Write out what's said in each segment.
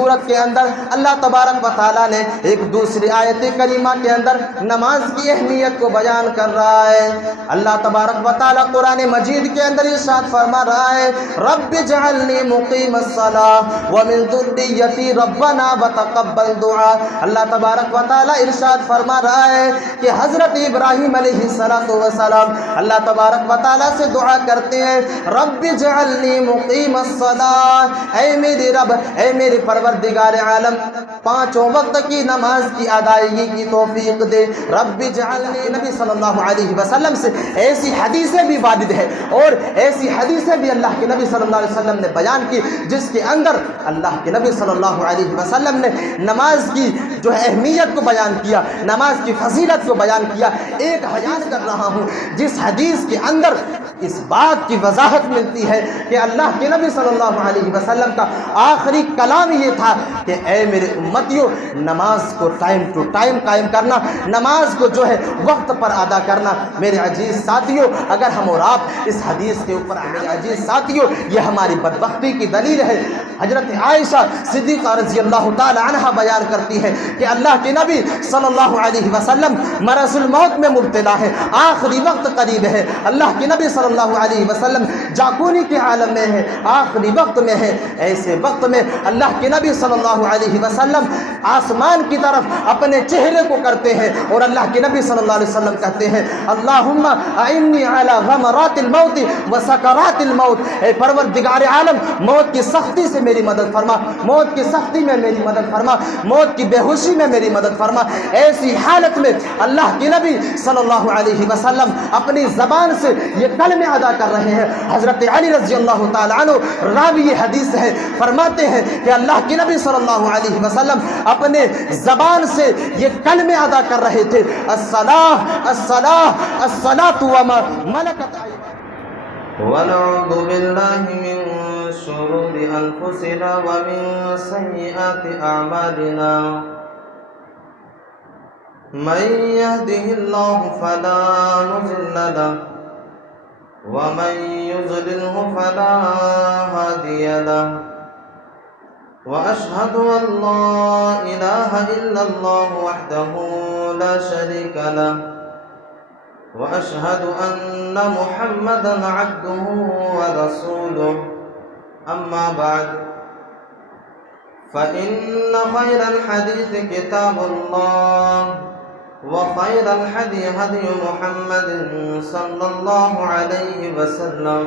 سورت کے اندر اللہ تبارک و تعالیٰ نے ایک دوسری آیت کریمہ کے اندر نماز کی اہمیت کو بیان کر رہا ہے۔ اللہ تبارک و تعالیٰ قرآن مجید کے اندر ارشاد فرما رہا ہے رب اجعلنی مقیم الصلاۃ ومن ذریتی ربنا وتقبل دعاء۔ اللہ تبارک و تعالیٰ ارشاد فرما رہا ہے کہ حضرت ابراہیم علیہ السلام اللہ تبارک و تعالیٰ سے دعا کرتے ہیں رب اجعلنی مقیم الصلاۃ، اے میرے رب، اے میرے پروردگار عالم، پانچوں وقت کی نماز کی ادائیگی کی توفیق دے۔ رب اجعلنی، نبی صلی اللہ علیہ وسلم سے ایسی حدیثیں بھی وارد ہے اور ایسی حدیثیں بھی اللہ کے نبی صلی اللہ علیہ وسلم نے بیان کی جس کے اندر اللہ کے نبی صلی اللہ علیہ وسلم نے نماز کی جو ہے اہمیت کو بیان کیا، نماز کی فضیلت کو بیان کیا۔ ایک بیان کر رہا ہوں جس حدیث کے اندر اس بات کی وضاحت ملتی ہے کہ اللہ کے نبی صلی اللہ علیہ وسلم کا آخری کلام یہ تھا کہ اے میرے امتیوں، نماز کو ٹائم ٹو ٹائم قائم کرنا، نماز کو جو ہے وقت پر ادا کرنا۔ میرے عزیز ساتھیوں، اگر ہم اور آپ اس حدیث کے اوپر، میرے عزیز ساتھیوں، یہ ہماری بدبختی کی دلیل ہے۔ حضرت عائشہ صدیقہ رضی اللہ تعالی عنہا بیان کرتی ہے کہ اللہ کے نبی صلی اللہ علیہ وسلم مرض الموت میں مبتلا ہے، آخری وقت قریب ہے۔ اللہ کے نبی صلی اللہ علیہ وسلم جاگونی کے عالم میں ہے، آخری وقت میں ہے۔ ایسے وقت میں اللہ کے نبی صلی اللہ علیہ وسلم آسمان کی طرف اپنے چہرے کو کرتے ہیں اور اللہ کے نبی صلی اللہ علیہ وسلم کہتے ہیں اللہم اعنی علی غمرات الموت وسکرات الموت، اے پروردگار عالم، موت کی سختی سے میری مدد فرما، موت کی سختی میں میری مدد فرما، موت کی بے ہوشی میں میری مدد فرما۔ ایسی حالت میں اللہ کے نبی صلی اللہ علیہ وسلم اپنی زبان سے یہ کلمے ادا کر رہے ہیں۔ حضرت علی رضی اللہ تعالی عنہ راوی یہ حدیث ہے، فرماتے ہیں کہ اللہ کے نبی صلی اللہ علیہ وسلم اپنے زبان سے یہ کلمے ادا کر رہے تھے الصلاۃ الصلاۃ الصلاۃ وما ملکت ونعوذ باللہ من شرور انفسنا ومن سیئات اعمالنا من يهده الله فلا مضل له ومن يضلله فلا هادي له وأشهد أن لا إله إلا الله وحده لا شريك له وأشهد أن محمدا عبده ورسوله أما بعد فإن خير الحديث كتاب الله وخير الهدي هدي محمد صلى الله عليه وسلم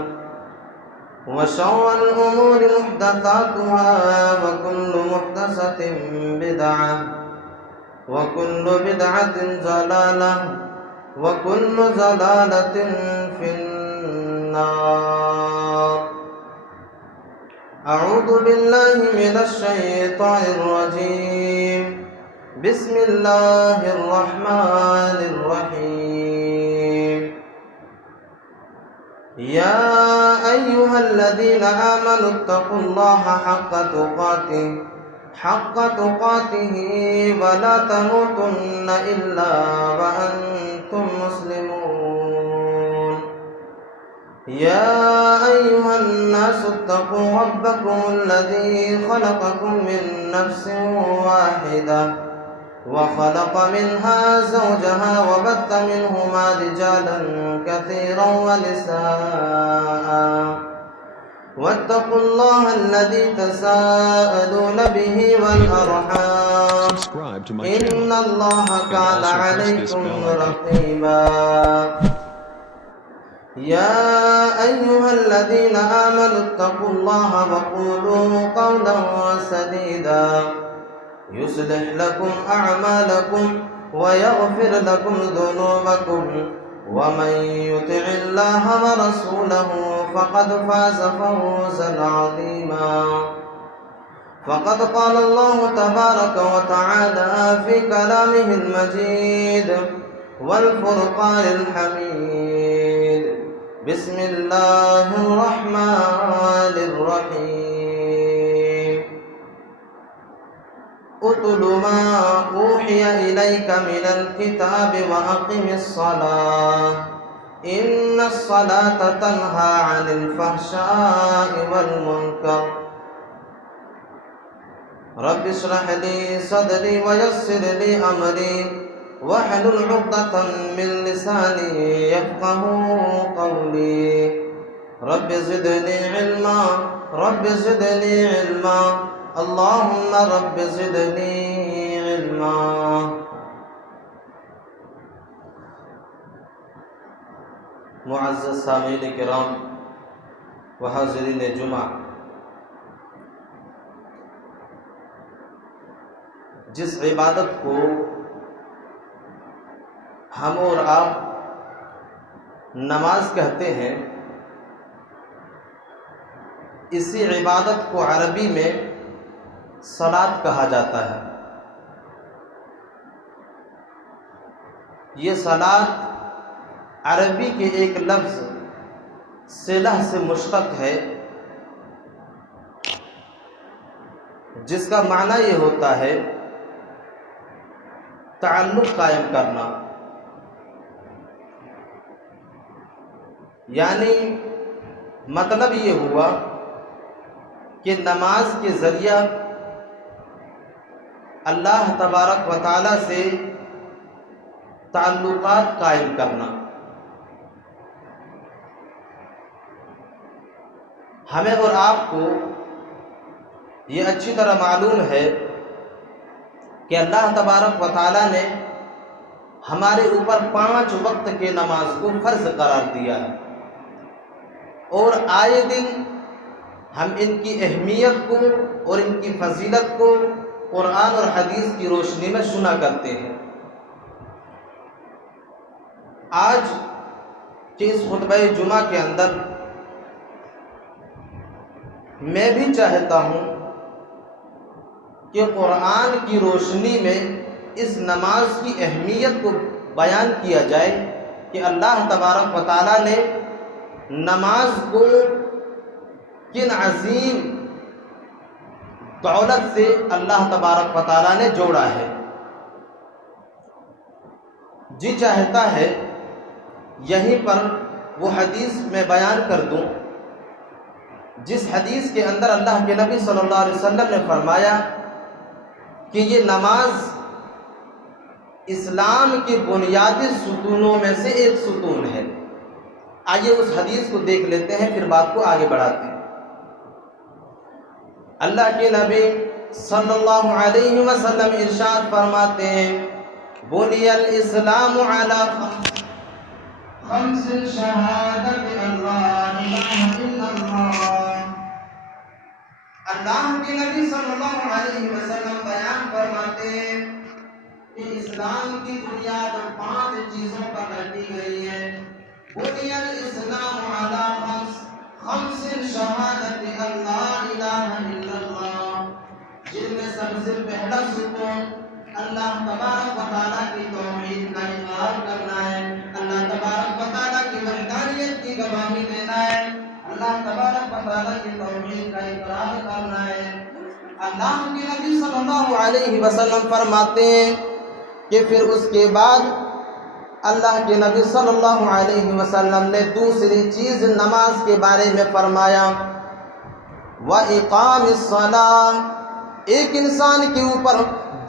وشر الأمور محدثاتها وكل محدثة بدعة وكل بدعة ضلالة وكل ضلالة في النار۔ أعوذ بالله من الشيطان الرجيم، بسم الله الرحمن الرحيم۔ يا أيها الذين آمنوا اتقوا الله حق تقاته ولا تموتن إلا وأنتم مسلمون۔ يا أيها الناس اتقوا ربكم الذي خلقكم من نفس واحدة وخلق منها زوجها وبث منهما رجالا كثيرا ونساء واتقوا الله الذي تساءلون به والأرحام إن الله كان عليكم رقيبا۔ يا أيها الذين آمنوا اتقوا الله وقولوا قولا سديدا يصلح لكم أعمالكم ويغفر لكم ذنوبكم ومن يطع الله ورسوله فقد فاز فوزا عظيما۔ فقد قال الله تبارك وتعالى في كلامه المجيد والفرقان الحميد، بسم الله الرحمن الرحيم۔ اتل ما اوحي اليك من الكتاب واقم الصلاة ان الصلاة تنهى عن الفحشاء والمنكر رب اشرح لي صدري ويسر لي أمري واحلل عقدة من لساني يفقهوا قولي رب زدني علما رب زدني علما اللهم رب زدني علما. معزز سامعین کرام و حاضرین جمعہ، جس عبادت کو ہم اور آپ نماز کہتے ہیں، اسی عبادت کو عربی میں صلاۃ کہا جاتا ہے. یہ صلاۃ عربی کے ایک لفظ صلہ سے مشتق ہے، جس کا معنی یہ ہوتا ہے تعلق قائم کرنا. یعنی مطلب یہ ہوا کہ نماز کے ذریعہ اللہ تبارک و تعالی سے تعلقات قائم کرنا. ہمیں اور آپ کو یہ اچھی طرح معلوم ہے کہ اللہ تبارک و تعالی نے ہمارے اوپر 5 وقت کے نماز کو فرض قرار دیا ہے، اور آئے دن ہم ان کی اہمیت کو اور ان کی فضیلت کو قرآن اور حدیث کی روشنی میں سنا کرتے ہیں. آج کے اس خطبہ جمعہ کے اندر میں بھی چاہتا ہوں کہ قرآن کی روشنی میں اس نماز کی اہمیت کو بیان کیا جائے کہ اللہ تبارک و تعالی نے نماز کو کن عظیم دولت سے اللہ تبارک و تعالی نے جوڑا ہے. جی چاہتا ہے یہیں پر وہ حدیث میں بیان کر دوں جس حدیث کے اندر اللہ کے نبی صلی اللہ علیہ وسلم نے فرمایا کہ یہ نماز اسلام کے بنیادی ستونوں میں سے ایک ستون ہے. آئیے اس حدیث کو دیکھ لیتے ہیں، پھر بات کو آگے بڑھاتے ہیں. اللہ کے نبی صلی اللہ علیہ وسلم ارشاد فرماتے ہیں بنی الاسلام علی خمس شہادت اللہ الہ الا اللہ. اللہ کے نبی صلی اللہ علیہ وسلم بیان فرماتے ہیں کہ اسلام کی بنیاد 5 چیزوں پر رکھی گئی ہے. بنی الاسلام علی خمس شہادت اللہ الہ الا اللہ، جن میں سب سے پہلا ستون اللہ تبارک و تعالیٰ کی توحید کا اقرار کرنا ہے، اللہ تبارک و تعالیٰ کی وحدانیت کی گواہی دینا ہے، اللہ تبارک و تعالیٰ کی توحید کا اقرار کرنا ہے. اللہ کے نبی صلی اللہ علیہ وسلم فرماتے ہیں کہ پھر اس کے بعد اللہ کے نبی صلی اللہ علیہ وسلم نے دوسری چیز نماز کے بارے میں فرمایا وَإِقَامِ الصَّلَاةِ. ایک انسان کے اوپر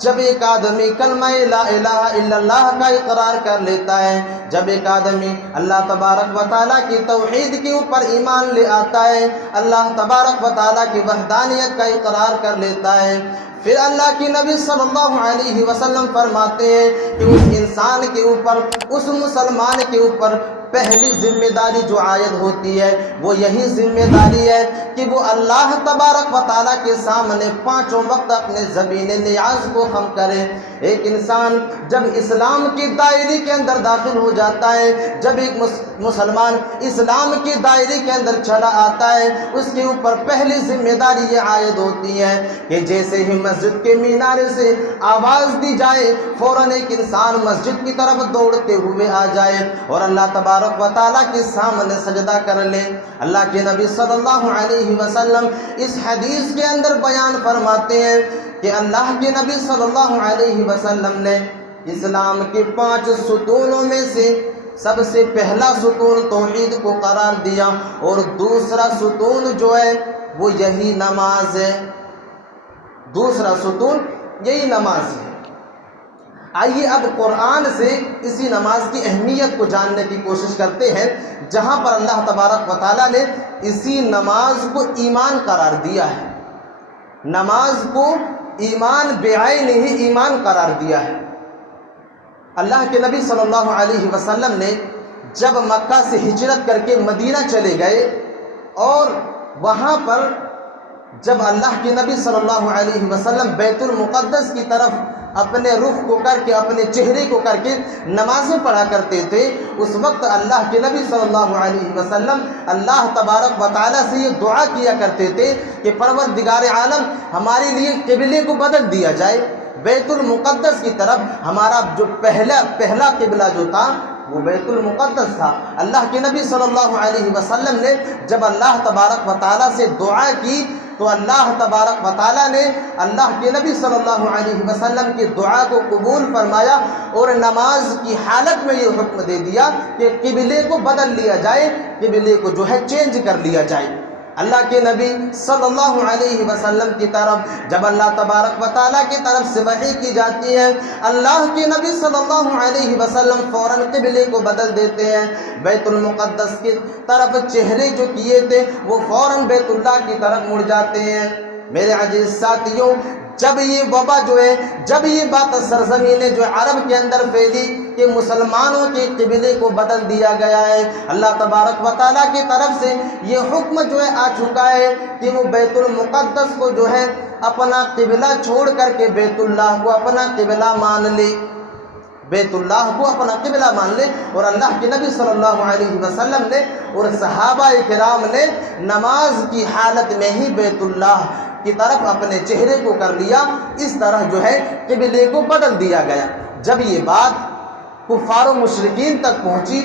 جب ایک آدمی کلمہ لا الہ الا اللہ کا اقرار کر لیتا ہے، جب ایک آدمی اللہ تبارک و تعالیٰ کی توحید کے اوپر ایمان لے آتا ہے، اللہ تبارک و تعالیٰ کی وحدانیت کا اقرار کر لیتا ہے، پھر اللہ کی نبی صلی اللہ علیہ وسلم فرماتے ہیں کہ اس انسان کے اوپر، اس مسلمان کے اوپر پہلی ذمہ داری جو عائد ہوتی ہے وہ یہی ذمہ داری ہے کہ وہ اللہ تبارک و تعالیٰ کے سامنے 5 وقت اپنے زمین نیاز کو خم کرے. ایک انسان جب اسلام کی دائرے کے اندر داخل ہو جاتا ہے، جب ایک مسلمان اسلام کی دائرے کے اندر چلا آتا ہے، اس کے اوپر پہلی ذمہ داری یہ عائد ہوتی ہے کہ جیسے ہی مسجد کے مینارے سے آواز دی جائے فوراً ایک انسان مسجد کی طرف دوڑتے ہوئے آ جائے اور اللہ تبارک و تعالیٰ کے سامنے سجدہ کر لے. اللہ کے نبی صلی اللہ علیہ وسلم اس حدیث کے اندر بیان فرماتے ہیں کہ اللہ کے نبی صلی اللہ علیہ وسلم نے اسلام کے 5 ستونوں میں سے سب سے پہلا ستون توحید کو قرار دیا اور دوسرا ستون جو ہے وہ یہی نماز ہے. دوسرا ستون یہی نماز ہے۔ آئیے اب قرآن سے اسی نماز کی اہمیت کو جاننے کی کوشش کرتے ہیں، جہاں پر اللہ تبارک و تعالیٰ نے اسی نماز کو ایمان قرار دیا ہے۔ نماز کو ایمان بعین ہی ایمان قرار دیا ہے۔ اللہ کے نبی صلی اللہ علیہ وسلم نے جب مکہ سے ہجرت کر کے مدینہ چلے گئے اور وہاں پر جب اللہ کے نبی صلی اللہ علیہ وسلم بیت المقدس کی طرف اپنے رخ کو کر کے، اپنے چہرے کو کر کے نمازیں پڑھا کرتے تھے، اس وقت اللہ کے نبی صلی اللہ علیہ وسلم اللہ تبارک و تعالیٰ سے یہ دعا کیا کرتے تھے کہ پروردگار عالم ہمارے لیے قبلے کو بدل دیا جائے، بیت المقدس کی طرف ہمارا جو پہلا قبلہ جو تھا وہ بیت المقدس تھا۔ اللہ کے نبی صلی اللہ علیہ وسلم نے جب اللہ تبارک و تعالیٰ سے دعا کی تو اللہ تبارک و تعالیٰ نے اللہ کے نبی صلی اللہ علیہ وسلم کی دعا کو قبول فرمایا اور نماز کی حالت میں یہ حکم دے دیا کہ قبلے کو بدل لیا جائے، قبلے کو جو ہے چینج کر لیا جائے۔ اللہ کے نبی صلی اللہ علیہ وسلم کی طرف جب اللہ تبارک و تعالیٰ کی طرف سے وحی کی جاتی ہے، اللہ کے نبی صلی اللہ علیہ وسلم فوراً قبلے کو بدل دیتے ہیں، بیت المقدس کی طرف چہرے جو کیے تھے وہ فوراً بیت اللہ کی طرف مڑ جاتے ہیں۔ میرے عزیز ساتھیوں، جب یہ وبا جو ہے، جب یہ بات سرزمین جو عرب کے اندر پھیلی کہ مسلمانوں کے قبلے کو بدل دیا گیا ہے، اللہ تبارک و تعالیٰ کی طرف سے یہ حکم جو ہے آ چکا ہے کہ وہ بیت المقدس کو جو ہے اپنا قبلہ چھوڑ کر کے بیت اللہ کو اپنا قبلہ مان لے، بیت اللہ کو اپنا قبلہ مان لے۔ اور اللہ کے نبی صلی اللہ علیہ وسلم نے اور صحابہ کرام نے نماز کی حالت میں ہی بیت اللہ کی طرف اپنے چہرے کو کر لیا، اس طرح جو ہے قبلے کو بدل دیا گیا۔ جب یہ بات کفار و مشرکین تک پہنچی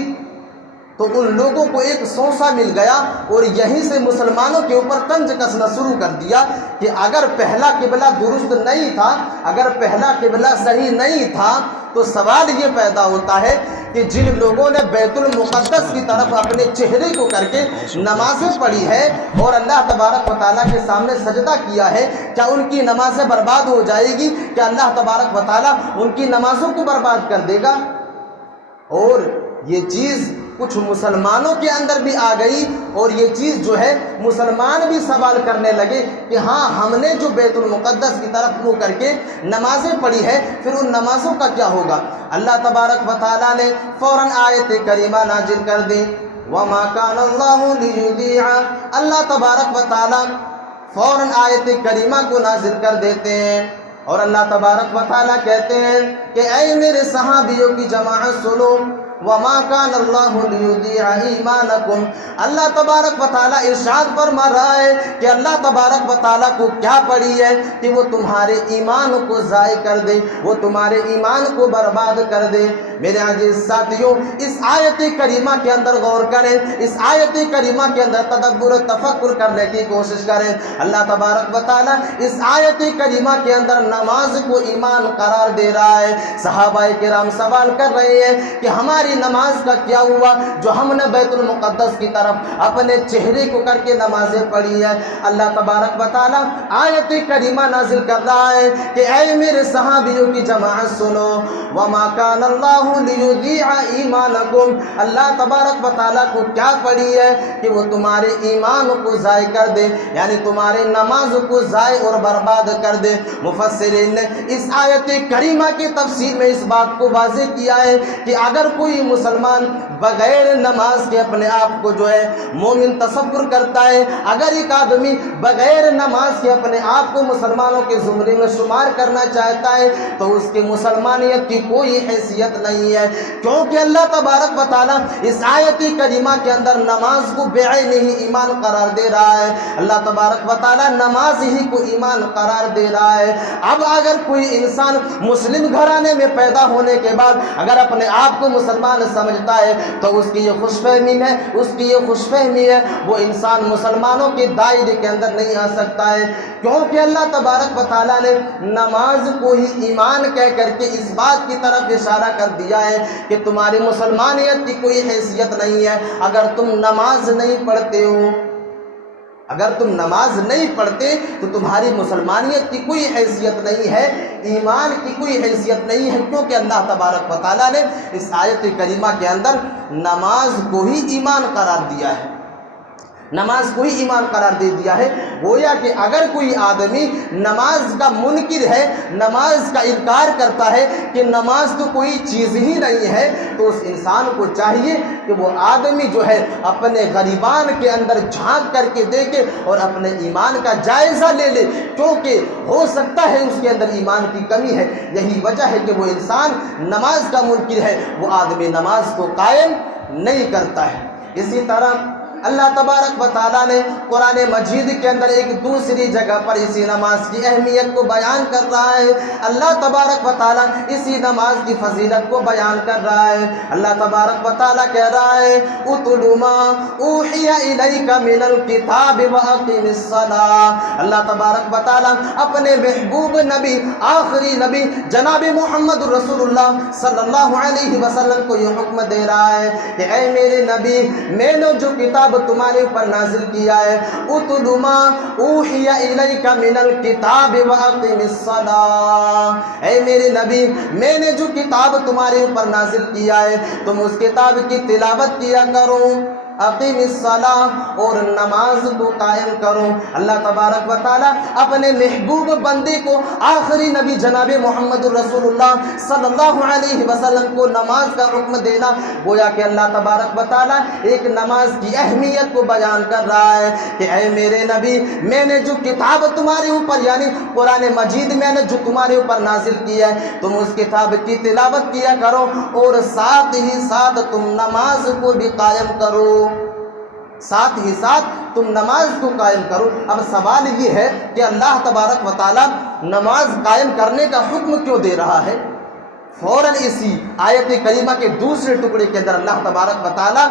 تو ان لوگوں کو ایک سونسا مل گیا اور یہیں سے مسلمانوں کے اوپر طنز کسنا شروع کر دیا کہ اگر پہلا قبلہ درست نہیں تھا، اگر پہلا قبلہ صحیح نہیں تھا تو سوال یہ پیدا ہوتا ہے کہ جن لوگوں نے بیت المقدس کی طرف اپنے چہرے کو کر کے نمازیں پڑھی ہے اور اللہ تبارک و تعالیٰ کے سامنے سجدہ کیا ہے، کیا ان کی نمازیں برباد ہو جائے گی؟ کیا اللہ تبارک و تعالیٰ ان کی نمازوں کو برباد کر دے گا؟ اور یہ چیز کچھ مسلمانوں کے اندر بھی آ گئی اور یہ چیز جو ہے مسلمان بھی سوال کرنے لگے کہ ہاں ہم نے جو بیت المقدس کی طرف منہ کر کے نمازیں پڑھی ہے پھر ان نمازوں کا کیا ہوگا؟ اللہ تبارک و تعالیٰ نے فوراً آیت کریمہ نازل کر دی، وَمَا كَانَ اللَّهُ لِيُضِيعَ۔ اللہ تبارک و تعالیٰ فوراً آیت کریمہ کو نازل کر دیتے ہیں اور اللہ تبارک و تعالیٰ کہتے ہیں کہ اے میرے صحابیوں کی جماعت سنو، وَمَا كَانَ اللَّهُ لِيُضِيعَ إِيمَانَكُمْ۔ اللہ تبارک و تعالیٰ ارشاد فرما رہا ہے کہ اللہ تبارک و تعالیٰ کو کیا پڑی ہے کہ وہ تمہارے ایمان کو ضائع کر دے، وہ تمہارے ایمان کو برباد کر دے۔ میرے عزیز ساتھیوں، اس آیت کریمہ کے اندر غور کریں، اس آیت کریمہ کے اندر تدبر و تفکر کرنے کی کوشش کریں۔ اللہ تبارک و تعالیٰ اس آیت کریمہ کے اندر نماز کو ایمان قرار دے رہا ہے۔ صحابہ کرام سوال کر رہے ہیں کہ ہماری نماز کا کیا ہوا جو ہم نے بیت المقدس کی طرف اپنے چہرے کو کر کے نمازیں پڑھی ہے؟ اللہ تبارک و تعالیٰ آیت کریمہ نازل کر رہا ہے کہ اے میرے صحابیوں کی جماعت سنو، وَمَا كَانَ اللَّهُ لِيُضِيعَ إِيمَانَكُمْ۔ اللہ تبارک و تعالیٰ کو کیا پڑی ہے کہ وہ تمہارے ایمان کو ضائع کر دے، یعنی تمہارے نماز کو ضائع اور برباد کر دے۔ مفسرین نے اس آیت کریمہ کی تفسیر میں اس بات کو واضح کیا ہے کہ اگر کوئی مسلمان بغیر نماز کے اپنے آپ کو جو ہے مومن تصور کرتا ہے، اگر ایک آدمی بغیر نماز کے اپنے آپ کو مسلمانوں کے زمرے میں شمار کرنا چاہتا ہے تو اس کی مسلمانیت کی کوئی حیثیت نہیں ہے، کیونکہ اللہ تبارک و تعالیٰ اس آیت کریمہ کے اندر نماز کو بعین ہی ایمان قرار دے رہا ہے۔ اللہ تبارک و تعالیٰ نماز ہی کو ایمان قرار دے رہا ہے۔ اب اگر کوئی انسان مسلم گھرانے میں پیدا ہونے کے بعد اگر اپنے آپ کو مسلمان سمجھتا ہے تو اس کی یہ خوش فہمی ہے وہ انسان مسلمانوں کے دائرے کے اندر نہیں آ سکتا ہے، کیونکہ اللہ تبارک و تعالیٰ نے نماز کو ہی ایمان کہہ کر کے اس بات کی طرف اشارہ کر دیا ہے کہ تمہاری مسلمانیت کی کوئی حیثیت نہیں ہے اگر تم نماز نہیں پڑھتے ہو۔ اگر تم نماز نہیں پڑھتے تو تمہاری مسلمانیت کی کوئی حیثیت نہیں ہے، ایمان کی کوئی حیثیت نہیں ہے، کیونکہ اللہ تبارک و تعالیٰ نے اس آیت کریمہ کے اندر نماز کو ہی ایمان قرار دیا ہے، نماز کو ہی ایمان قرار دے دیا ہے۔ گویا کہ اگر کوئی آدمی نماز کا منکر ہے، نماز کا انکار کرتا ہے کہ نماز تو کوئی چیز ہی نہیں ہے، تو اس انسان کو چاہیے کہ وہ آدمی جو ہے اپنے غریبان کے اندر جھانک کر کے دیکھے اور اپنے ایمان کا جائزہ لے لے، کیونکہ ہو سکتا ہے اس کے اندر ایمان کی کمی ہے۔ یہی وجہ ہے کہ وہ انسان نماز کا منکر ہے، وہ آدمی نماز کو قائم نہیں کرتا ہے۔ اسی طرح اللہ تبارک و تعالیٰ نے قرآن مجید کے اندر ایک دوسری جگہ پر اسی نماز کی اہمیت کو بیان کر رہا ہے۔ اللہ تبارک و تعالیٰ اسی نماز کی فضیلت کو بیان کر رہا ہے۔ اللہ تبارک و تعالیٰ کہہ رہا ہے اتل ما اوحی الیک من الکتاب واقم الصلاۃ۔ اللہ تبارک و تعالیٰ اپنے محبوب نبی، آخری نبی جناب محمد رسول اللہ صلی اللہ علیہ وسلم کو یہ حکم دے رہا ہے کہ اے میرے نبی، میں نے جو کتاب تمہارے اوپر نازل کیا ہے، اتل ما اوحی الیک من الکتاب واقم الصلاۃ، اے میرے نبی میں نے جو کتاب تمہارے اوپر نازل کیا ہے تم اس کتاب کی تلاوت کیا کرو، اقیم الصلاۃ، اور نماز کو قائم کرو۔ اللہ تبارک و تعالیٰ اپنے محبوب بندے کو، آخری نبی جناب محمد رسول اللہ صلی اللہ علیہ وسلم کو نماز کا حکم دینا، گویا کہ اللہ تبارک و تعالیٰ ایک نماز کی اہمیت کو بیان کر رہا ہے کہ اے میرے نبی میں نے جو کتاب تمہارے اوپر یعنی قرآن مجید میں نے جو تمہارے اوپر نازل کیا ہے تم اس کتاب کی تلاوت کیا کرو اور ساتھ ہی ساتھ تم نماز کو بھی قائم کرو، ساتھ ہی ساتھ تم نماز کو قائم کرو۔ اب سوال یہ ہے کہ اللہ تبارک و تعالیٰ نماز قائم کرنے کا حکم کیوں دے رہا ہے؟ فوراً اسی آیت کریمہ کے دوسرے ٹکڑے کے اندر اللہ تبارک و تعالیٰ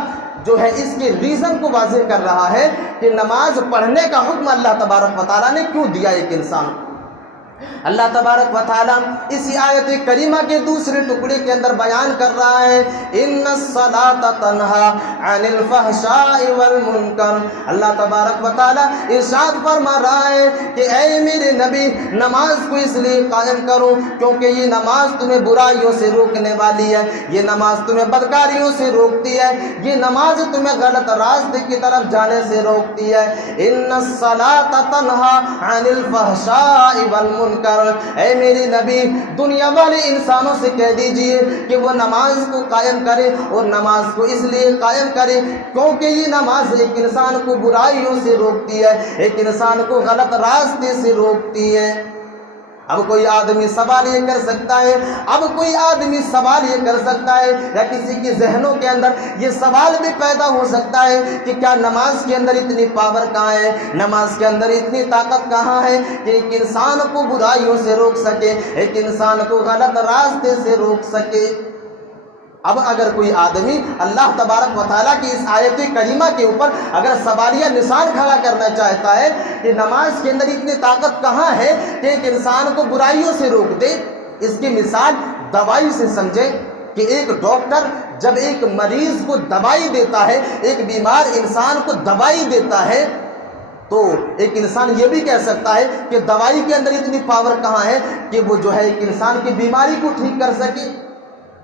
جو ہے اس کے ریزن کو واضح کر رہا ہے کہ نماز پڑھنے کا حکم اللہ تبارک و تعالیٰ نے کیوں دیا ایک انسان کو۔ اللہ تبارک و تعالیٰ اسی آیت کریمہ کے دوسرے ٹکڑے کے اندر بیان کر رہا ہے ان الصلاۃ تنہی عن الفحشاء والمنکر۔ اللہ تبارک و تعالیٰ ارشاد فرما رہا ہے کہ اے میرے نبی نماز کو اس لیے قائم کرو کیونکہ یہ نماز تمہیں برائیوں سے روکنے والی ہے، یہ نماز تمہیں بدکاریوں سے روکتی ہے، یہ نماز تمہیں غلط راستے کی طرف جانے سے روکتی ہے۔ ان الصلاۃ تنہی عن الفحشاء والمنکر، اے میرے نبی دنیا والے انسانوں سے کہہ دیجئے کہ وہ نماز کو قائم کرے، اور نماز کو اس لیے قائم کرے کیونکہ یہ نماز ایک انسان کو برائیوں سے روکتی ہے، ایک انسان کو غلط راستے سے روکتی ہے۔ اب کوئی آدمی سوال یہ کر سکتا ہے یا کسی کے ذہنوں کے اندر یہ سوال بھی پیدا ہو سکتا ہے کہ کیا نماز کے اندر اتنی پاور کہاں ہے، نماز کے اندر اتنی طاقت کہاں ہے کہ ایک انسان کو برائیوں سے روک سکے، ایک انسان کو غلط راستے سے روک سکے۔ اب اگر کوئی آدمی اللہ تبارک و تعالیٰ کی اس آیت کریمہ کے اوپر اگر سوالیہ نشان کھڑا کرنا چاہتا ہے کہ نماز کے اندر اتنی طاقت کہاں ہے کہ ایک انسان کو برائیوں سے روک دے، اس کی مثال دوائی سے سمجھے کہ ایک ڈاکٹر جب ایک مریض کو دوائی دیتا ہے، ایک بیمار انسان کو دوائی دیتا ہے، تو ایک انسان یہ بھی کہہ سکتا ہے کہ دوائی کے اندر اتنی پاور کہاں ہے کہ وہ جو ہے ایک انسان کی بیماری کو ٹھیک کر سکے۔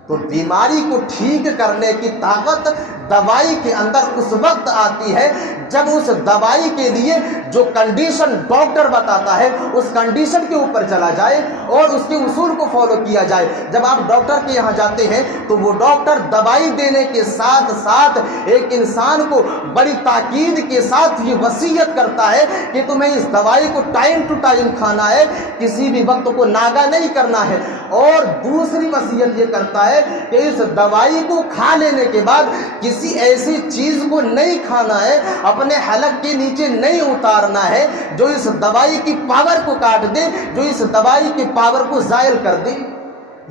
تو بیماری کو ٹھیک کرنے کی طاقت دوائی کے اندر اس وقت آتی ہے جب اس دوائی کے لیے جو کنڈیشن ڈاکٹر بتاتا ہے اس کنڈیشن کے اوپر چلا جائے اور اس کے اصول کو فالو کیا جائے۔ جب آپ ڈاکٹر کے یہاں جاتے ہیں تو وہ ڈاکٹر دوائی دینے کے ساتھ ساتھ ایک انسان کو بڑی تاکید کے ساتھ یہ وصیت کرتا ہے کہ تمہیں اس دوائی کو ٹائم ٹو ٹائم کھانا ہے، کسی بھی وقت کو ناغہ نہیں کرنا ہے، اور دوسری وصیت یہ کرتا ہے کہ اس دوائی کو کھا لینے کے بعد کسی ایسی چیز کو نہیں کھانا ہے، اپنے حلق کے نیچے نہیں اتارنا ہے جو اس دوائی کی پاور کو کاٹ دے، جو اس دوائی کی پاور کو زائل کر دے۔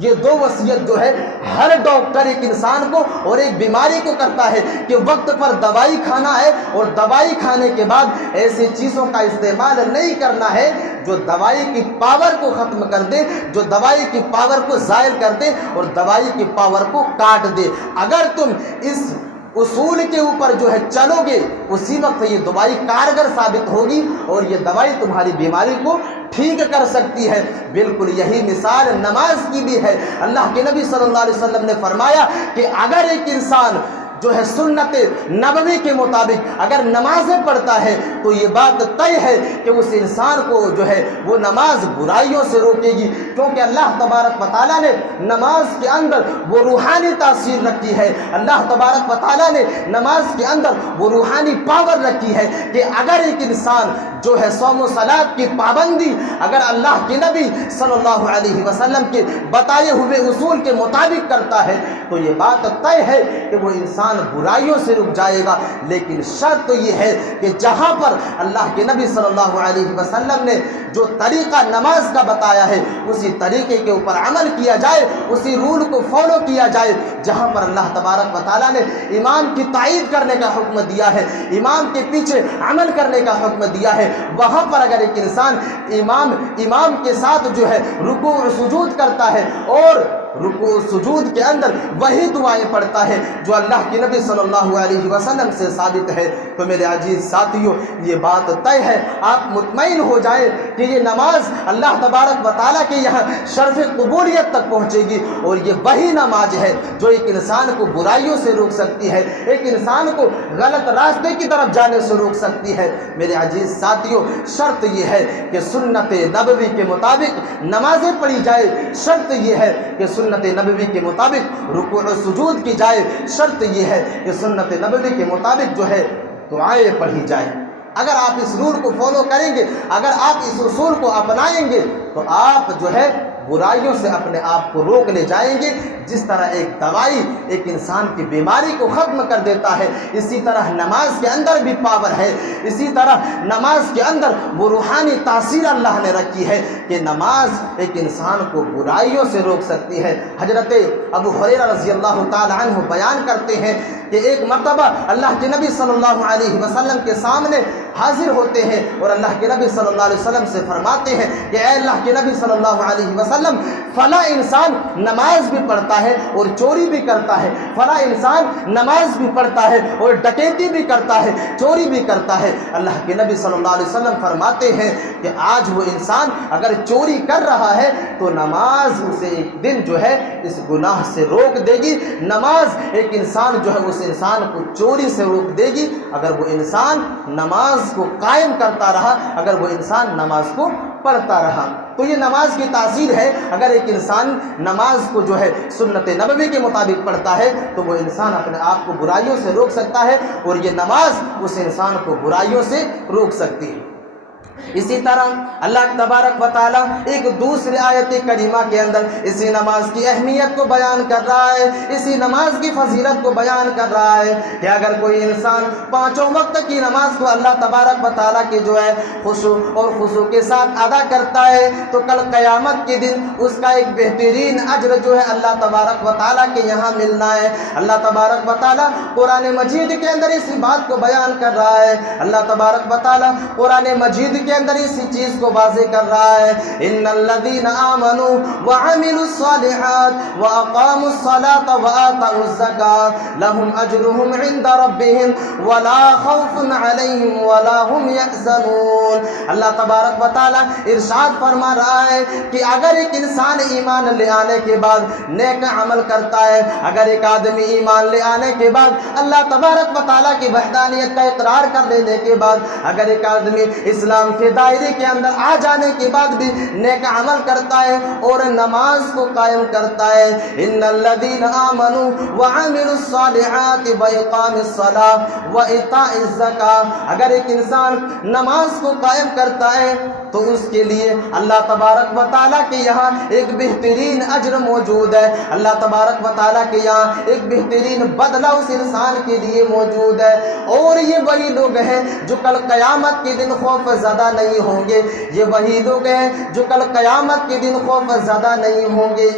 یہ دو وصیت جو ہے ہر ڈاکٹر ایک انسان کو اور ایک بیماری کو کرتا ہے کہ وقت پر دوائی کھانا ہے، اور دوائی کھانے کے بعد ایسی چیزوں کا استعمال نہیں کرنا ہے جو دوائی کی پاور کو ختم کر دے، جو دوائی کی پاور کو زائل کر دے اور دوائی کی پاور کو کاٹ دے۔ اگر تم اس اصول کے اوپر جو ہے چلو گے اسی وقت یہ دوائی کارگر ثابت ہوگی اور یہ دوائی تمہاری بیماری کو ٹھیک کر سکتی ہے۔ بالکل یہی مثال نماز کی بھی ہے۔ اللہ کے نبی صلی اللہ علیہ وسلم نے فرمایا کہ اگر ایک انسان جو ہے سنت نبوی کے مطابق اگر نمازیں پڑھتا ہے تو یہ بات طے ہے کہ اس انسان کو جو ہے وہ نماز برائیوں سے روکے گی، کیونکہ اللہ تبارک و تعالیٰ نے نماز کے اندر وہ روحانی تاثیر رکھی ہے، اللہ تبارک و تعالیٰ نے نماز کے اندر وہ روحانی پاور رکھی ہے کہ اگر ایک انسان جو ہے صوم و صلات کی پابندی اگر اللہ کے نبی صلی اللہ علیہ وسلم کے بتائے ہوئے اصول کے مطابق کرتا ہے تو یہ بات طے ہے کہ وہ انسان برائیوں سے رک جائے گا۔ لیکن شرط یہ ہے کہ جہاں پر اللہ کے نبی صلی اللہ علیہ وسلم نے جو طریقہ نماز کا بتایا ہے اسی طریقے کے اوپر عمل کیا جائے، اسی رول کو فالو کیا جائے۔ جہاں پر اللہ تبارک و تعالیٰ نے امام کی تائید کرنے کا حکم دیا ہے، امام کے پیچھے عمل کرنے کا حکم دیا ہے، وہاں پر اگر ایک انسان امام کے ساتھ جو ہے رکوع و سجود کرتا ہے اور رکوع و سجود کے اندر وہی دعائیں پڑھتا ہے جو اللہ کے نبی صلی اللہ علیہ وسلم سے ثابت ہے، تو میرے عزیز ساتھیوں یہ بات طے ہے، آپ مطمئن ہو جائیں کہ یہ نماز اللہ تبارک و تعالیٰ کے یہاں شرف قبولیت تک پہنچے گی، اور یہ وہی نماز ہے جو ایک انسان کو برائیوں سے روک سکتی ہے، ایک انسان کو غلط راستے کی طرف جانے سے روک سکتی ہے۔ میرے عزیز ساتھیوں شرط یہ ہے کہ سنت نبوی کے مطابق نمازیں پڑھی جائے، شرط یہ ہے کہ سنت نبوی کے مطابق رکوع و سجود کی جائے، شرط یہ ہے کہ سنت نبوی کے مطابق جو ہے دعائیں پڑھی جائیں۔ اگر آپ اس رول کو فالو کریں گے، اگر آپ اس اصول کو اپنائیں گے تو آپ جو ہے برائیوں سے اپنے آپ کو روک لے جائیں گے۔ جس طرح ایک دوائی ایک انسان کی بیماری کو ختم کر دیتا ہے، اسی طرح نماز کے اندر بھی پاور ہے، اسی طرح نماز کے اندر وہ روحانی تاثیر اللہ نے رکھی ہے کہ نماز ایک انسان کو برائیوں سے روک سکتی ہے۔ حضرت ابو ہریرہ رضی اللہ تعالی عنہ بیان کرتے ہیں کہ ایک مرتبہ اللہ کے نبی صلی اللہ علیہ وسلم کے سامنے حاضر ہوتے ہیں اور اللہ کے نبی صلی اللہ علیہ وسلم سے فرماتے ہیں کہ اے اللہ کے نبی صلی اللہ علیہ وسلم، فلاں انسان نماز بھی پڑھتا ہے اور چوری بھی کرتا ہے، فلاں انسان نماز بھی پڑھتا ہے اور ڈکیتی بھی کرتا ہے، چوری بھی کرتا ہے۔ اللہ کے نبی صلی اللہ علیہ وسلم فرماتے ہیں کہ آج وہ انسان اگر چوری کر رہا ہے تو نماز اسے ایک دن جو ہے اس گناہ سے روک دے گی، نماز ایک انسان جو ہے اس انسان کو چوری سے روک دے گی اگر وہ انسان نماز کو قائم کرتا رہا، اگر وہ انسان نماز کو پڑھتا رہا۔ تو یہ نماز کی تاثیر ہے، اگر ایک انسان نماز کو جو ہے سنت نبوی کے مطابق پڑھتا ہے تو وہ انسان اپنے آپ کو برائیوں سے روک سکتا ہے اور یہ نماز اس انسان کو برائیوں سے روک سکتی ہے۔ اسی طرح اللہ تبارک و تعالیٰ ایک دوسری آیت کریمہ کے اندر اسی نماز کی اہمیت کو بیان کر رہا ہے، اسی نماز کی فضیلت کو بیان کر رہا ہے کہ اگر کوئی انسان پانچوں وقت کی نماز کو اللہ تبارک و تعالیٰ کی جو ہے خشوع اور خضوع کے ساتھ ادا کرتا ہے تو کل قیامت کے دن اس کا ایک بہترین اجر جو ہے اللہ تبارک و تعالیٰ کے یہاں ملنا ہے۔ اللہ تبارک و تعالیٰ قرآن مجید کے اندر اسی بات کو بیان کر رہا ہے، اللہ تبارک و تعالیٰ قرآن مجید کے اندر اسی چیز کو واضح کر رہا ہے، ان الذین آمنوا وعملوا الصالحات واقاموا الصلاة وآتوا الزکاة لهم اجرهم عند ربهم ولا خوف علیہم ولا هم يحزنون۔ اللہ تبارک و تعالیٰ ارشاد فرما رہا ہے کہ اگر ایک انسان ایمان لے آنے کے بعد نیک عمل کرتا ہے، اگر ایک آدمی ایمان لے آنے کے بعد اللہ تبارک و تعالیٰ کی وحدانیت کا اقرار کر لینے کے بعد اگر ایک آدمی اسلام کے دائرے کے اندر آ جانے کے بعد بھی نیک عمل کرتا ہے اور نماز کو قائم کرتا ہے، ان الذین آمنوا وعملوا الصالحات واقاموا الصلاة وایتاء الزکاة، اگر ایک انسان نماز کو قائم کرتا ہے تو اس کے لیے اللہ تبارک و تعالیٰ کے یہاں ایک بہترین اجر موجود ہے، اللہ تبارک و تعالیٰ کے یہاں ایک بہترین بدلہ اس انسان کے لیے موجود ہے، اور یہ وہی لوگ ہیں جو کل قیامت کے دن خوف زدہ نہیں ہوں گے، یہ وہی لوگ ہیں جو کل قیامت کے دن خوف زدہ نہیں ہوں گے۔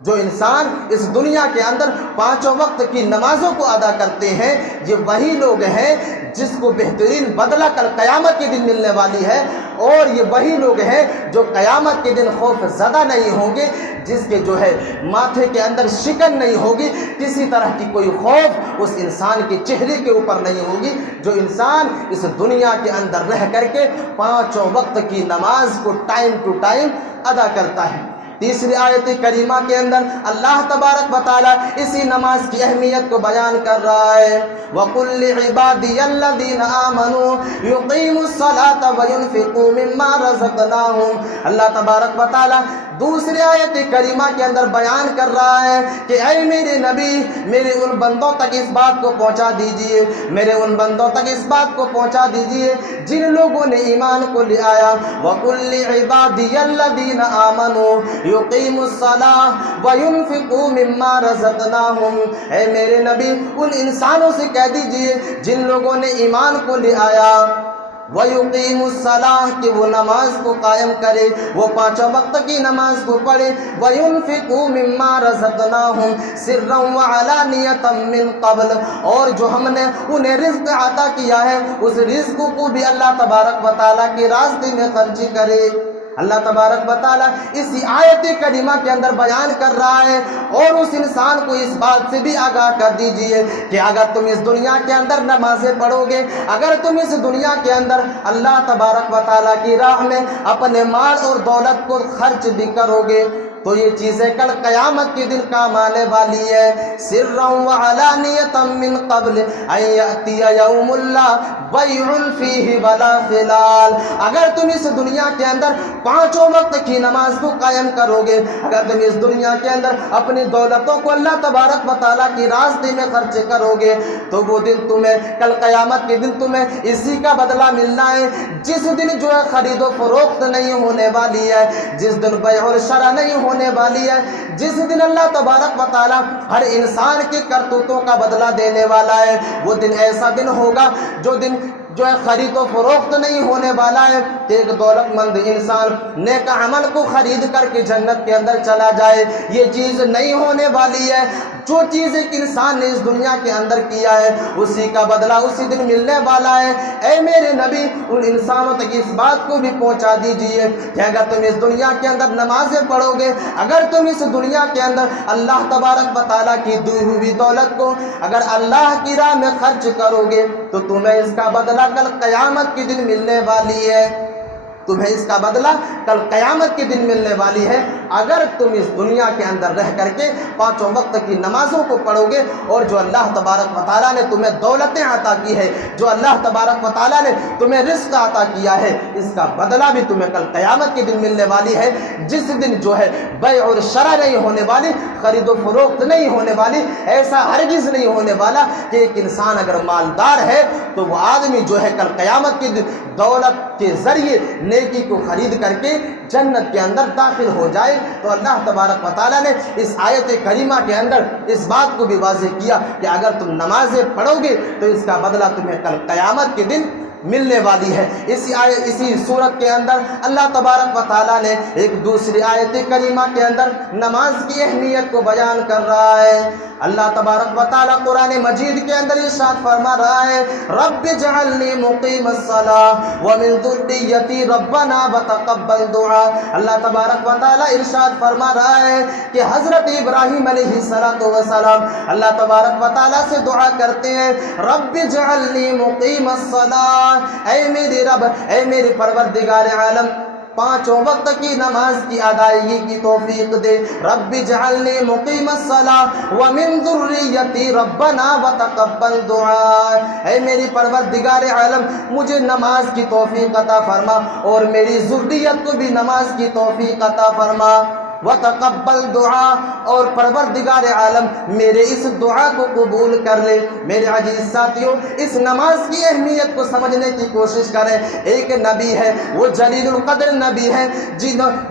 جو انسان اس دنیا کے اندر 5 وقت کی نمازوں کو ادا کرتے ہیں، یہ وہی لوگ ہیں جس کو بہترین بدلہ کل قیامت کے دن ملنے والی ہے، اور یہ وہی لوگ ہیں جو قیامت کے دن خوف زدہ نہیں ہوں گے، جس کے جو ہے ماتھے کے اندر شکن نہیں ہوگی، کسی طرح کی کوئی خوف اس انسان کے چہرے کے اوپر نہیں ہوگی، جو انسان اس دنیا کے اندر رہ کر کے 5 وقت کی نماز کو ٹائم ٹو ٹائم ادا کرتا ہے۔ تیسری آیت کریمہ کے اندر اللہ تبارک و تعالیٰ اسی نماز کی اہمیت کو بیان کر رہا ہے، وَقُلْ لِعِبَادِيَ الَّذِينَ آمَنُوا يُقِيمُوا الصَّلَاةَ وَيُنْفِقُوا مِمَّا رَزَقْنَاهُمْ۔ اللہ تبارک و تعالیٰ دوسری آیت کریمہ کے اندر بیان کر رہا ہے کہ اے میرے نبی، میرے ان بندوں تک اس بات کو پہنچا دیجئے، میرے ان بندوں تک اس بات کو پہنچا دیجئے جن لوگوں نے ایمان کو لے آیا، وَقُلْ لِعِبَادِيَ الَّذِينَ آمَنُوا يُقِيمُوا الصَّلَاةَ وَيُنْفِقُوا مِمَّا رَزَقْنَاهُمْ۔ اے میرے نبی ان انسانوں سے کہہ دیجئے جن لوگوں نے ایمان کو لے آیا، وَيُقِيمُ الصَّلَاةَ کہ وہ نماز کو قائم کرے، وہ 5 وقت کی نماز کو پڑھے، وَيُنْفِقُوا مِمَّا رَزَقْنَاهُمْ سِرًّا وَعَلَانِيَةً مِّن قَبْلُ، اور جو ہم نے انہیں رزق عطا کیا ہے اس رزق کو بھی اللہ تبارک و تعالیٰ کے راستے میں خرچ کرے۔ اللہ تبارک و تعالیٰ اسی آیت کریمہ کے اندر بیان کر رہا ہے، اور اس انسان کو اس بات سے بھی آگاہ کر دیجئے کہ اگر تم اس دنیا کے اندر نمازیں پڑھو گے، اگر تم اس دنیا کے اندر اللہ تبارک و تعالیٰ کی راہ میں اپنے مال اور دولت کو خرچ بھی کرو گے، تو یہ چیزیں کل قیامت کے دن کام آنے والی ہے۔ سرًا وعلانیۃ من قبل ان یأتی یوم لا بیع فیہ ولا خلال۔ اگر تم اس دنیا کے اندر 5 وقت کی نماز کو قائم کرو گے، اگر تم اس دنیا کے اندر اپنی دولتوں کو اللہ تبارک و تعالیٰ کی راستے میں خرچ کرو گے، تو وہ دن تمہیں کل قیامت کے دن تمہیں اسی کا بدلہ ملنا ہے، جس دن جو ہے خرید و فروخت نہیں ہونے والی ہے، جس دن بیع اور شرع نہیں ہونے والی ہے، جس دن اللہ تبارک و تعالیٰ ہر انسان کے کرتوتوں کا بدلہ دینے والا ہے، وہ دن ایسا دن ہوگا جو ہے خرید و فروخت نہیں ہونے والا ہے کہ ایک دولت مند انسان نیک عمل کو خرید کر کے جنت کے اندر چلا جائے، یہ چیز نہیں ہونے والی ہے۔ جو چیز ایک انسان نے اس دنیا کے اندر کیا ہے اسی کا بدلہ اسی دن ملنے والا ہے۔ اے میرے نبی ان انسانوں تک اس بات کو بھی پہنچا دیجئے کہ اگر تم اس دنیا کے اندر نمازیں پڑھو گے، اگر تم اس دنیا کے اندر اللہ تبارک و تعالیٰ کی دی ہوئی دولت کو اگر اللہ کی راہ میں خرچ کرو گے تو تمہیں اس کا بدلہ کل قیامت کے دن ملنے والی ہے، تمہیں اس کا بدلہ کل قیامت کے دن ملنے والی ہے، اگر تم اس دنیا کے اندر رہ کر کے 5 وقت کی نمازوں کو پڑھو گے، اور جو اللہ تبارک و تعالیٰ نے تمہیں دولتیں عطا کی ہے، جو اللہ تبارک و تعالیٰ نے تمہیں رزق عطا کیا ہے، اس کا بدلہ بھی تمہیں کل قیامت کے دن ملنے والی ہے، جس دن جو ہے بیع اور شرع نہیں ہونے والی، خرید و فروخت نہیں ہونے والی۔ ایسا ہرگز نہیں ہونے والا کہ ایک انسان اگر مالدار ہے تو وہ آدمی جو ہے کل قیامت کے دن دولت کے ذریعے نیکی کو خرید کر کے جنت کے اندر داخل ہو جائے۔ تو اللہ تبارک و تعالیٰ نے اس آیت کریمہ کے اندر اس بات کو بھی واضح کیا کہ اگر تم نمازیں پڑھو گے تو اس کا بدلہ تمہیں کل قیامت کے دن ملنے والی ہے۔ اسی صورت کے اندر اللہ تبارک و تعالیٰ نے ایک دوسری آیت کریمہ کے اندر نماز کی اہمیت کو بیان کر رہا ہے۔ اللہ تبارک و تعالیٰ قرآن مجید کے اندر ارشاد فرما رہا ہے، رب اجعلنی مقیم الصلاۃ ومن ذریتی ربنا وتقبل دعا۔ اللہ تبارک و تعالیٰ ارشاد فرما رہا ہے کہ حضرت ابراہیم علیہ السلام اللہ تبارک و تعالیٰ سے دعا کرتے ہیں، رب اجعلنی مقیم الصلاۃ، اے میرے رب، اے میرے پروردگار عالم، 5 وقت کی نماز کی ادائیگی کی توفیق دے۔ رب اجعلنی مقیم الصلاۃ ومن ذریتی ربنا وتقبل دعا، اے میری پروردگار عالم مجھے نماز کی توفیق عطا فرما اور میری ذریت کو بھی نماز کی توفیق عطا فرما۔ وتقبل دعا، اور پروردگار عالم میرے اس دعا کو قبول کر لے۔ میرے عزیز ساتھیوں، اس نماز کی اہمیت کو سمجھنے کی کوشش کریں۔ ایک نبی ہے، وہ جلیل القدر نبی ہے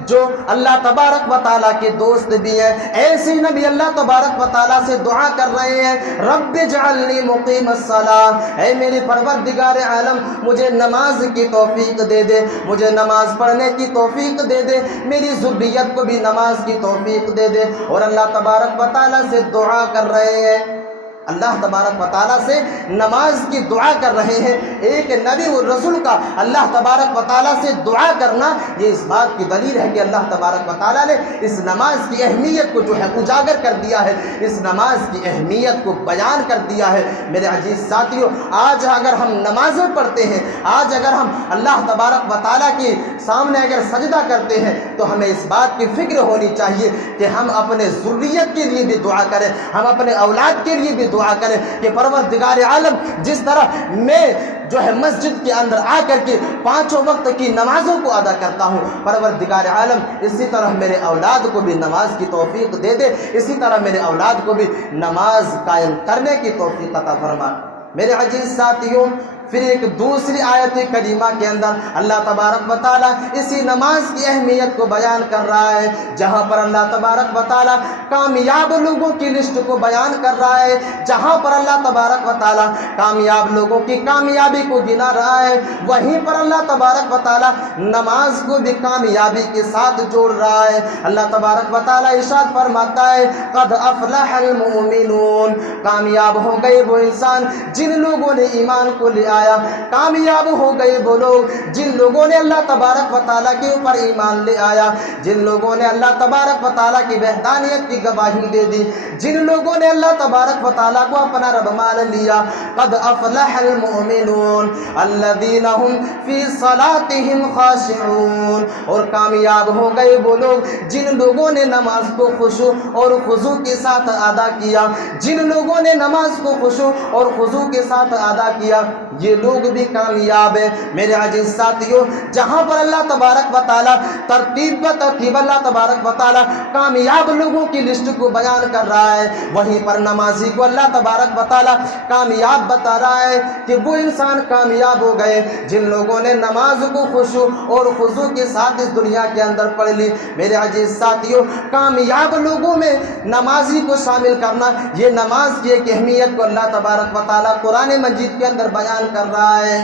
جو اللہ تبارک و تعالیٰ کے دوست بھی ہیں۔ ایسے نبی اللہ تبارک و تعالیٰ سے دعا کر رہے ہیں، رب اجعلنی مقیم الصلاۃ، اے میرے پروردگار عالم مجھے نماز کی توفیق دے دے، مجھے نماز پڑھنے کی توفیق دے دے، میری ذریت کو بھی نماز نماز کی توفیق دے دے۔ اور اللہ تبارک و تعالیٰ سے دعا کر رہے ہیں، اللہ تبارک و تعالیٰ سے نماز کی دعا کر رہے ہیں۔ ایک نبی و رسول کا اللہ تبارک و تعالیٰ سے دعا کرنا یہ اس بات کی دلیل ہے کہ اللہ تبارک و تعالیٰ نے اس نماز کی اہمیت کو جو ہے اجاگر کر دیا ہے، اس نماز کی اہمیت کو بیان کر دیا ہے۔ میرے عزیز ساتھیوں، آج اگر ہم نمازیں پڑھتے ہیں، آج اگر ہم اللہ تبارک و تعالیٰ کے سامنے اگر سجدہ کرتے ہیں، تو ہمیں اس بات کی فکر ہونی چاہیے کہ ہم اپنے ذریت کے لیے بھی دعا کریں، ہم اپنے اولاد کے لیے بھی دعا کریں کہ پروردگار عالم جس طرح میں جو ہے مسجد کے اندر آ کر کے 5 وقت کی نمازوں کو ادا کرتا ہوں، پروردگار عالم اسی طرح میرے اولاد کو بھی نماز کی توفیق دے دے، اسی طرح میرے اولاد کو بھی نماز قائم کرنے کی توفیق عطا فرما۔ میرے عزیز ساتھیوں، پھر ایک دوسری آیت کریمہ کے اندر اللہ تبارک و تعالیٰ اسی نماز کی اہمیت کو بیان کر رہا ہے، جہاں پر اللہ تبارک و تعالیٰ کامیاب لوگوں کی لسٹ کو بیان کر رہا ہے، جہاں پر اللہ تبارک و تعالیٰ کامیاب لوگوں کی کامیابی کو گنا رہا ہے، وہیں پر اللہ تبارک و تعالیٰ نماز کو بھی کامیابی کے ساتھ جوڑ رہا ہے۔ اللہ تبارک و تعالیٰ ارشاد فرماتا ہے قد افلح المؤمنون، کامیاب ہو گئے وہ انسان جن لوگوں نے ایمان کو لے آیا، کامیاب ہو گئے وہ لوگ جن لوگوں نے اللہ تبارک و تعالیٰ کے اوپر ایمان لے آیا، جن لوگوں نے اللہ تبارک و تعالیٰ کی وحدانیت کی گواہی دے دی، جن لوگوں نے اللہ تبارک و تعالیٰ کو اپنا رب مان لیا۔ قد افلح المؤمنون الذین هم فی صلاتهم خاشعون، اور کامیاب ہو گئے وہ لوگ جن لوگوں نے نماز کو خشوع اور خضوع کے ساتھ ادا کیا، جن لوگوں نے نماز کو خشوع اور خضوع کے ساتھ ادا کیا، یہ لوگ بھی کامیاب ہیں۔ میرے عزیز ساتھیوں، جہاں پر اللہ تبارک و تعالیٰ ترتیب بترتیب اللہ تبارک و تعالیٰ کامیاب لوگوں کی لسٹ کو بیان کر رہا ہے، وہیں پر نمازی کو اللہ تبارک و تعالیٰ کامیاب بتا رہا ہے کہ وہ انسان کامیاب ہو گئے جن لوگوں نے نماز کو خشوع اور خضوع کے ساتھ اس دنیا کے اندر پڑھ لی۔ میرے عزیز ساتھیوں، کامیاب لوگوں میں نمازی کو شامل کرنا، یہ نماز کی ایک اہمیت کو اللہ تبارک و تعالیٰ قرآن مجید کے اندر بیان کر رہا ہے۔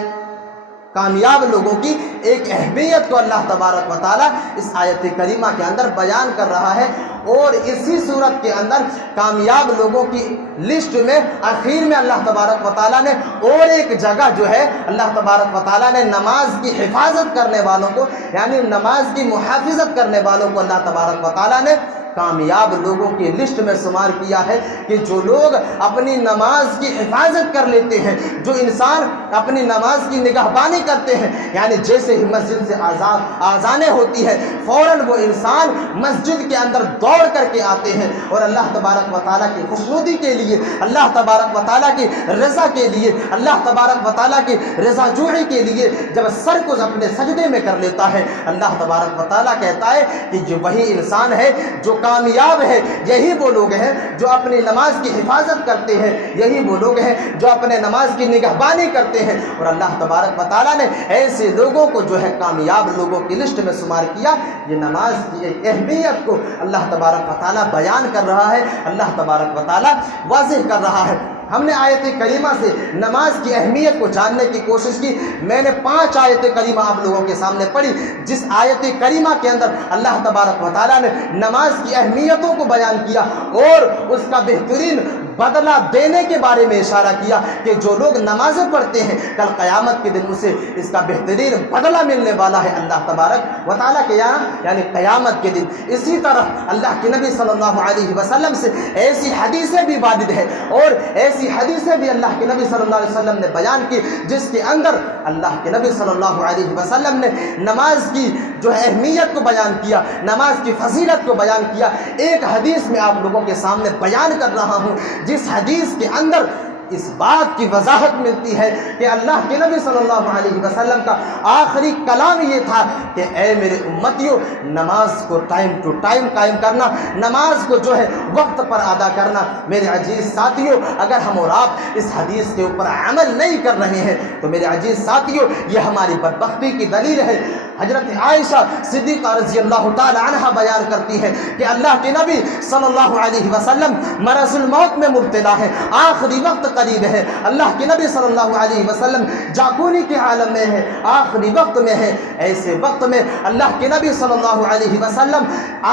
کامیاب لوگوں کی ایک اہمیت کو اللہ تبارک و تعالیٰ اس آیت کریمہ کے اندر بیان کر رہا ہے، اور اسی صورت کے اندر کامیاب لوگوں کی لسٹ میں آخر میں اللہ تبارک و تعالیٰ نے اور ایک جگہ جو ہے اللہ تبارک و تعالیٰ نے نماز کی حفاظت کرنے والوں کو، یعنی نماز کی محافظت کرنے والوں کو اللہ تبارک و تعالیٰ نے کامیاب لوگوں کی لسٹ میں شمار کیا ہے کہ جو لوگ اپنی نماز کی حفاظت کر لیتے ہیں، جو انسان اپنی نماز کی نگہبانی کرتے ہیں، یعنی جیسے ہی مسجد سے آذانیں ہوتی ہے فوراً وہ انسان مسجد کے اندر دوڑ کر کے آتے ہیں، اور اللہ تبارک و تعالیٰ کی خوشنودی کے لیے، اللہ تبارک و تعالیٰ کی رضا کے لیے، اللہ تبارک و تعالیٰ کی رضا جوئی کے لیے جب سر کو اپنے سجدے میں کر لیتا ہے، اللہ تبارک و تعالیٰ کہتا ہے کہ یہ وہی انسان ہے جو کامیاب ہے، یہی وہ لوگ ہیں جو اپنی نماز کی حفاظت کرتے ہیں، یہی وہ لوگ ہیں جو اپنے نماز کی نگہبانی کرتے ہیں، اور اللہ تبارک و تعالیٰ نے ایسے لوگوں کو جو ہے کامیاب لوگوں کی لسٹ میں شمار کیا۔ یہ نماز کی ایک اہمیت کو اللہ تبارک و تعالیٰ بیان کر رہا ہے، اللہ تبارک و تعالیٰ واضح کر رہا ہے۔ ہم نے آیت کریمہ سے نماز کی اہمیت کو جاننے کی کوشش کی۔ میں نے 5 آیت کریمہ آپ لوگوں کے سامنے پڑھی، جس آیت کریمہ کے اندر اللہ تبارک و تعالیٰ نے نماز کی اہمیتوں کو بیان کیا اور اس کا بہترین بدلہ دینے کے بارے میں اشارہ کیا کہ جو لوگ نمازیں پڑھتے ہیں کل قیامت کے دن اسے اس کا بہترین بدلہ ملنے والا ہے اللہ تبارک و تعالیٰ کے یہاں، یعنی قیامت کے دن۔ اسی طرح اللہ کے نبی صلی اللہ علیہ وسلم سے ایسی حدیثیں بھی وارد ہے، اور ایسی حدیثیں بھی اللہ کے نبی صلی اللہ علیہ وسلم نے بیان کی، جس کے اندر اللہ کے نبی صلی اللہ علیہ وسلم نے نماز کی جو ہے اہمیت کو بیان کیا، نماز کی فضیلت کو بیان کیا۔ ایک حدیث میں آپ لوگوں کے سامنے بیان کر رہا ہوں، جس حدیث کے اندر اس بات کی وضاحت ملتی ہے کہ اللہ کے نبی صلی اللہ علیہ وسلم کا آخری کلام یہ تھا کہ اے میرے امتیوں، نماز کو ٹائم ٹو ٹائم قائم کرنا، نماز کو جو ہے وقت پر ادا کرنا۔ میرے عزیز ساتھیوں، اگر ہم اور آپ اس حدیث کے اوپر عمل نہیں کر رہے ہیں تو میرے عزیز ساتھیوں یہ ہماری بدبختی کی دلیل ہے۔ حضرت عائشہ صدیقہ رضی اللہ تعالی عنہ بیان کرتی ہے کہ اللہ کے نبی صلی اللہ علیہ وسلم مرض الموت میں مبتلا ہے، آخری وقت قریب ہے. اللہ کے نبی صلی اللہ علیہ وسلم جاکونی کے عالم میں ہے, آخری وقت میں ہے. ایسے وقت میں اللہ کے نبی صلی اللہ علیہ وسلم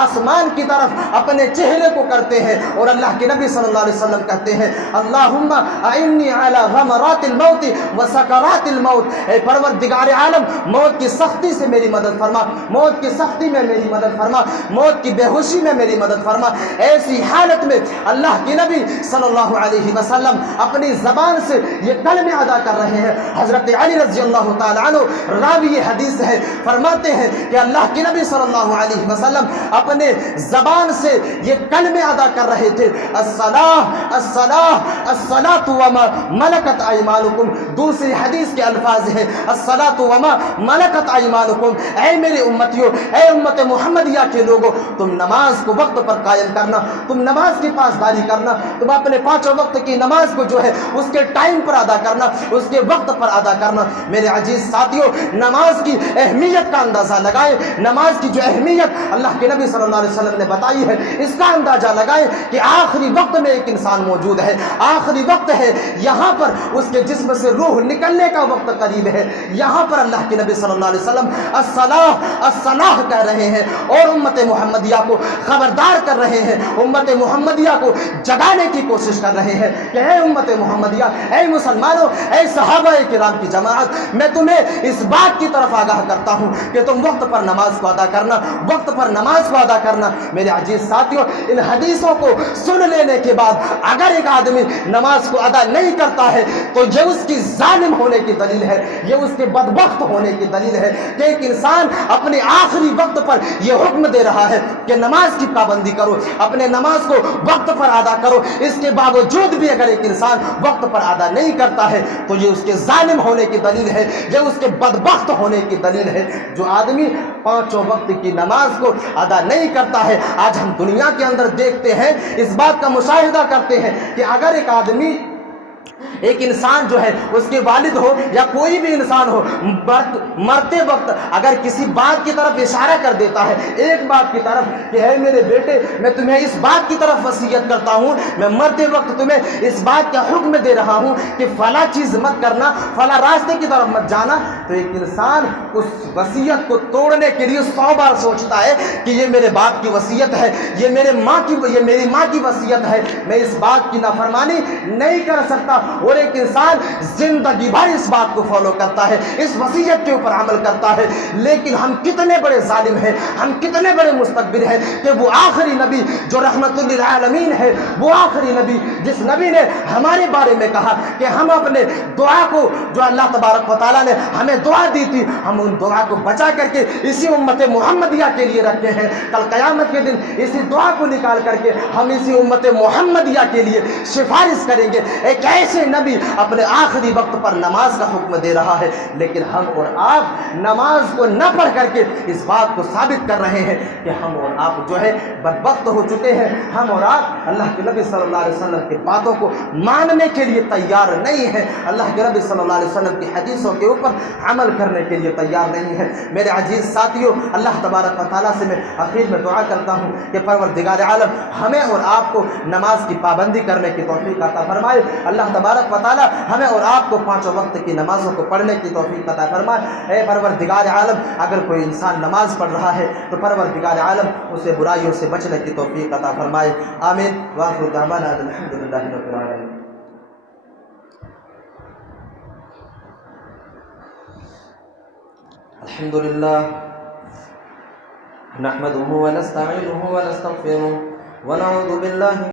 آسمان کی طرف اپنے چہرے کو کرتے ہیں اور اللہ کے نبی صلی اللہ علیہ وسلم کہتے ہیں اللہم اعنی علی غمرات الموت و سکرات الموت. اے پروردگار عالم, موت کی سختی سے میری مدد فرما, موت کی سختی میں میری مدد فرما, موت کی بے ہوشی میں میری مدد فرما. ایسی حالت میں اللہ کے نبی صلی اللہ علیہ وسلم اپنی زبان سے یہ کلمے ادا کر رہے ہیں. حضرت علی رضی اللہ تعالیٰ عنہ راوی یہ حدیث ہے, فرماتے ہیں کہ اللہ کے نبی صلی اللہ علیہ وسلم اپنے زبان سے یہ کلمے ادا کر رہے تھے, الصلاۃ الصلاۃ الصلاۃ وما ملکت ایمانکم. دوسری حدیث کے الفاظ ہیں الصلاۃ وما ملکت ایمانکم. اے میرے امتیوں, اے امت محمدیہ کے لوگوں, تم نماز کو وقت پر قائم کرنا, تم نماز کی پاسداری کرنا, تم اپنے پانچوں وقت کی نماز کو جو ہے اس کے ٹائم پر ادا کرنا, اس کے وقت پر ادا کرنا. میرے عزیز ساتھیوں, نماز کی اہمیت کا اندازہ لگائیں. نماز کی جو اہمیت اللہ کے نبی صلی اللہ علیہ وسلم نے بتائی ہے, اس کا اندازہ لگائیں کہ آخری وقت میں ایک انسان موجود ہے, آخری وقت ہے, یہاں پر اس کے جسم سے روح نکلنے کا وقت قریب ہے. یہاں پر اللہ کے نبی صلی اللہ علیہ وسلم الصلاۃ الصلاۃ کہہ رہے ہیں اور امت محمدیہ کو خبردار کر رہے ہیں, امت محمدیہ کو جگانے کی کوشش کر رہے ہیں کہ اے امت محمدیہ, اے مسلمانوں, اے صحابہ کرام کی جماعت, میں تمہیں اس بات کی طرف آگاہ کرتا ہوں کہ تم وقت پر نماز کو ادا کرنا, وقت پر نماز کو ادا کرنا. میرے عزیز ساتھیوں, ان حدیثوں کو سن لینے کے بعد اگر ایک آدمی نماز کو ادا نہیں کرتا ہے تو یہ اس کی ظالم ہونے کی دلیل ہے, یہ اس کے بدبخت ہونے کی دلیل ہے کہ ایک انسان اپنے آخری وقت پر یہ حکم دے رہا ہے کہ نماز کی پابندی کرو, اپنے نماز کو وقت پر ادا کرو. اس کے باوجود بھی اگر ایک انسان وقت پر ادا نہیں کرتا ہے تو یہ اس کے ظالم ہونے کی دلیل ہے, یہ اس کے بدبخت ہونے کی دلیل ہے. جو آدمی پانچوں وقت کی نماز کو ادا نہیں کرتا ہے, آج ہم دنیا کے اندر دیکھتے ہیں, اس بات کا مشاہدہ کرتے ہیں کہ اگر ایک آدمی, ایک انسان جو ہے, اس کے والد ہو یا کوئی بھی انسان ہو, مرتے وقت اگر کسی بات کی طرف اشارہ کر دیتا ہے, ایک بات کی طرف کہ اے میرے بیٹے, میں تمہیں اس بات کی طرف وصیت کرتا ہوں, میں مرتے وقت تمہیں اس بات کا حکم دے رہا ہوں کہ فلاں چیز مت کرنا, فلاں راستے کی طرف مت جانا, تو ایک انسان اس وصیت کو توڑنے کے لیے 100 بار سوچتا ہے کہ یہ میرے باپ کی وصیت ہے, یہ میری ماں کی وصیت ہے, میں اس بات کی نافرمانی نہیں کر سکتا. اور ایک انسان زندگی بھر اس بات کو فالو کرتا ہے, اس وصیت کے اوپر عمل کرتا ہے. لیکن ہم کتنے بڑے ظالم ہیں, ہم کتنے بڑے مستکبر ہیں کہ وہ آخری نبی جو رحمت للعالمین ہے, وہ آخری نبی جس نبی نے ہمارے بارے میں کہا کہ ہم اپنے دعا کو, جو اللہ تبارک و تعالیٰ نے ہمیں دعا دی تھی, ہم ان دعا کو بچا کر کے اسی امت محمدیہ کے لیے رکھے ہیں. کل قیامت کے دن اسی دعا کو نکال کر کے ہم اسی امت محمدیہ کے لیے سفارش کریں گے. ایک ایسے نبی اپنے آخری وقت پر نماز کا حکم دے رہا ہے, لیکن ہم اور آپ نماز کو نہ پڑھ کر کے اس بات کو ثابت کر رہے ہیں کہ ہم اور آپ جو ہے بدبخت ہو چکے ہیں. ہم اور آپ اللہ کے نبی صلی اللہ علیہ وسلم کی باتوں کو ماننے کے لیے تیار نہیں ہیں, اللہ کے نبی صلی اللہ علیہ وسلم کی حدیثوں کے اوپر عمل کرنے کے لیے تیار نہیں ہے. میرے عزیز ساتھیوں, اللہ تبارک و تعالیٰ سے میں آخر میں دعا کرتا ہوں کہ پروردگار عالم ہمیں اور آپ کو نماز کی پابندی کرنے کی توفیق عطا فرمائے. اللہ تبارک و تعالیٰ ہمیں اور آپ کو پانچوں وقت کی نمازوں کو پڑھنے کی توفیق عطا فرمائے. اے پروردگار عالم, اگر کوئی انسان نماز پڑھ رہا ہے تو پروردگار عالم اسے برائیوں سے بچنے کی توفیق عطا فرمائے. آمین. وآخر دعوانا الحمدللہ رب العالمین. الحمدللہ نحمده ونستعینه ونستغفره ونعوذ باللہ